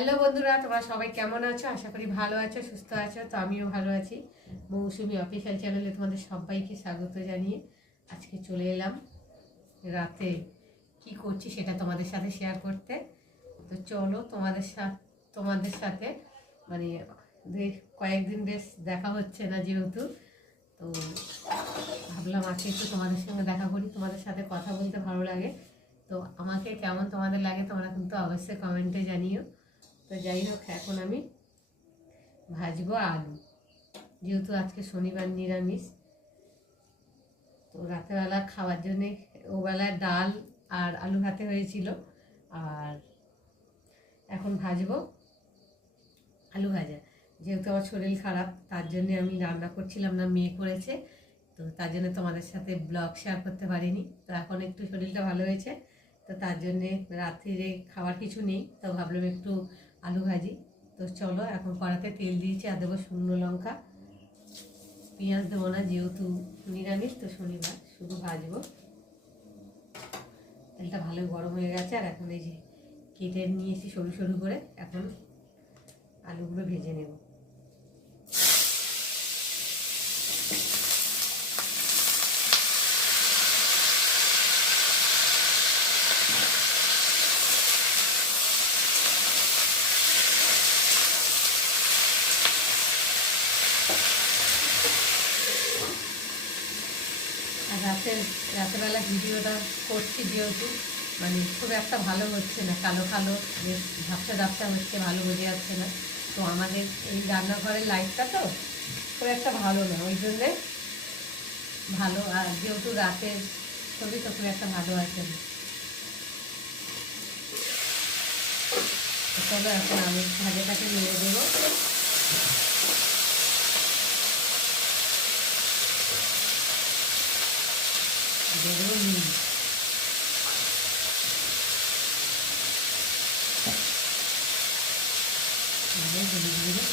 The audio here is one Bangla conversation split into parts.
হ্যালো বন্ধুরা, তোমরা সবাই কেমন আছো? আশা করি ভালো আছো, সুস্থ আছো। তো আমিও ভালো আছি। মৌসুমি অফিসিয়াল চ্যানেলে তোমাদের সবাইকে স্বাগত জানিয়ে আজকে চলে এলাম রাতে কি করছি সেটা তোমাদের সাথে শেয়ার করতে। তো চলো তোমাদের সাথে মানে কয়েকদিন বেশ দেখা হচ্ছে না, যেহেতু তো ভাবলাম আজকে একটু তোমাদের সঙ্গে দেখা করি। তোমাদের সাথে কথা বলতে ভালো লাগে। তো আমাকে কেমন তোমাদের লাগে তোমরা কিন্তু অবশ্যই কমেন্টে জানিও। তো যাই হোক, এখন আমি ভাজবো আলু, যেহেতু আজকে শনিবার নিরামিষ। তো রাতেরবেলা খাওয়ার জন্যে ওবেলায় ডাল আর আলু ভাতে হয়েছিল, আর এখন ভাজবো আলু ভাজা। যেহেতু আমার শরীর খারাপ, তার জন্যে আমি রান্না করছিলাম না, মেয়ে করেছে। তো তার জন্য তোমাদের সাথে ব্লগ শেয়ার করতে পারিনি। তো এখন একটু শরীরটা ভালো হয়েছে, তো তার জন্যে রাত্রিরে খাওয়ার কিছু নেই, তো ভাবলাম একটু আলু ভাজি। তো চলো, এখন কড়াতে তেল দিয়েছি, আর দেবো শুকনো লঙ্কা, পেঁয়াজ দেবো না, যেহেতু নিরামিষ তো শনিবার, শুধু ভাজবো। তেলটা ভালো গরম হয়ে গেছে, আর এখন এই যে কেটে নিয়েছি সরু সরু করে, এখন আলুগুলো ভেজে নেব। আর রাতেরবেলা ভিডিওটা করছি, যেহেতু মানে খুব একটা ভালো হচ্ছে না, কালো কালো বেশ ঝাপসা ঝাপসা হচ্ছে, ভালো বোঝা যাচ্ছে না। তো আমাদের এই রান্নাঘরের লাইটটা তো খুব একটা ভালো না, ওই জন্যে ভালো, আর যেহেতু রাতের ছবি তো খুব একটা ভালো আছে না। চলো, এখন আমি ভাজাটাকে নিয়ে দেবো। দেবো নুন, হলুদ গুঁড়ো,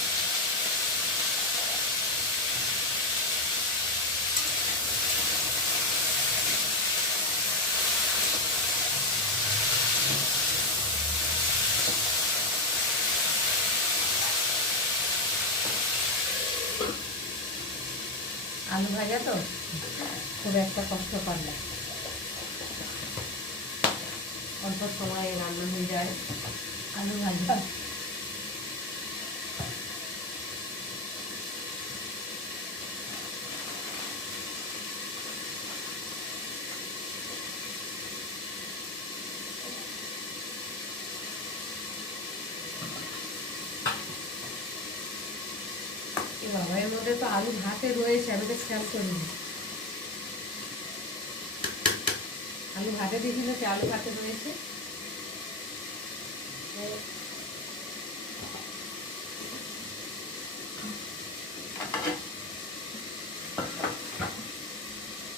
আলু ভাজা তো খুব একটা কষ্টকর না, অল্প সময়ে রান্না হয়ে যায় আলু ভাজা। বাবা, এর মধ্যে তো আলু ভাতে রয়েছে, আমি তো খেয়াল করিনি। আলু ভাতে দিয়েছিল, সে আলু ভাতে রয়েছে।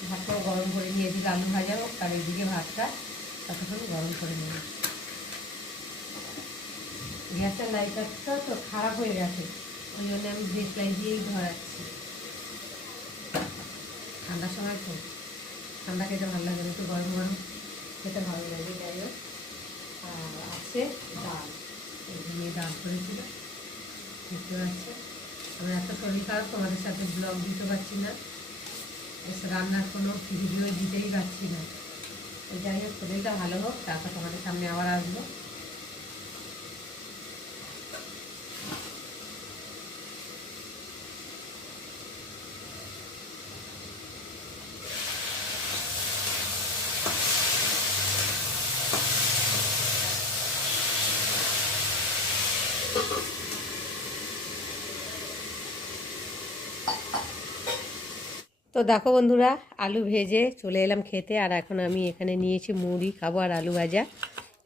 ভাতটাও গরম করে নিয়ে এদিকে আলু ভাজা হোক, আর এদিকে ভাতটা ততক্ষণ গরম করে নেব। গ্যাসের লাইটারটা তো খারাপ হয়ে গেছে, ওই জন্য আমি গ্যাস লাইট দিয়েই ধরাচ্ছি। ঠান্ডার সময় তো ঠান্ডা খেতে ভালো লাগে না, একটু গরম গরম খেতে ভালো লাগে। যাই হোক, আর আছে ডাল, নিয়ে ডাল করেছিল, দেখতে পাচ্ছে। আমার এত শরীর খারাপ, তোমাদের সাথে ব্লগ দিতে পারছি না, রান্নার কোনো ভিডিও দিতেই পারছি না। তো যাই হোক, শরীরটা ভালো হোক, তারপর তোমাদের সামনে আবার আসবো। তো দেখো বন্ধুরা, আলু ভেজে চলে এলাম খেতে, আর এখন আমি এখানে নিয়েছি মুড়ি খাবো আর আলু ভাজা।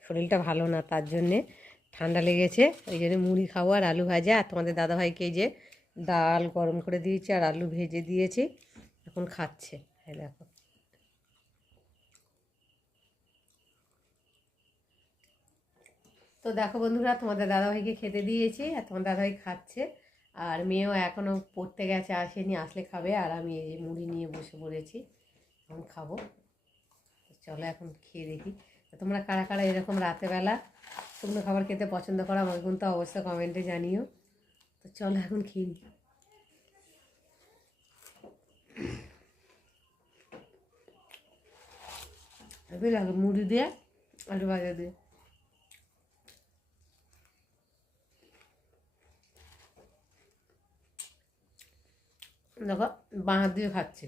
শরীরটা ভালো না, তার জন্যে ঠান্ডা লেগেছে, ওই জন্য মুড়ি খাবো আর আলু ভাজা। আর তোমাদের দাদাভাইকে যে ডাল গরম করে দিয়েছি আর আলু ভেজে দিয়েছি, এখন খাচ্ছে। এই দেখো। তো দেখো বন্ধুরা, তোমাদের দাদাভাইকে খেতে দিয়েছি, আর তোমার দাদাভাই খাচ্ছে, আর মেয়েও এখনও পড়তে গেছে, আসেনি, আসলে খাবে। আর আমি এই যে মুড়ি নিয়ে বসে পড়েছি, এখন খাবো। চলো এখন খেয়ে দেখি তোমরা কারা কারা এরকম রাতেরবেলা শুকনো খাবার খেতে পছন্দ করো আমাকে কিন্তু অবশ্যই কমেন্টে জানিও। তো চলো এখন খেয়ে নিই। হেভি লাগে মুড়ি দিয়ে আলু ভাজা দিয়ে। দেখো বাঁ হাত দিয়ে খাচ্ছে।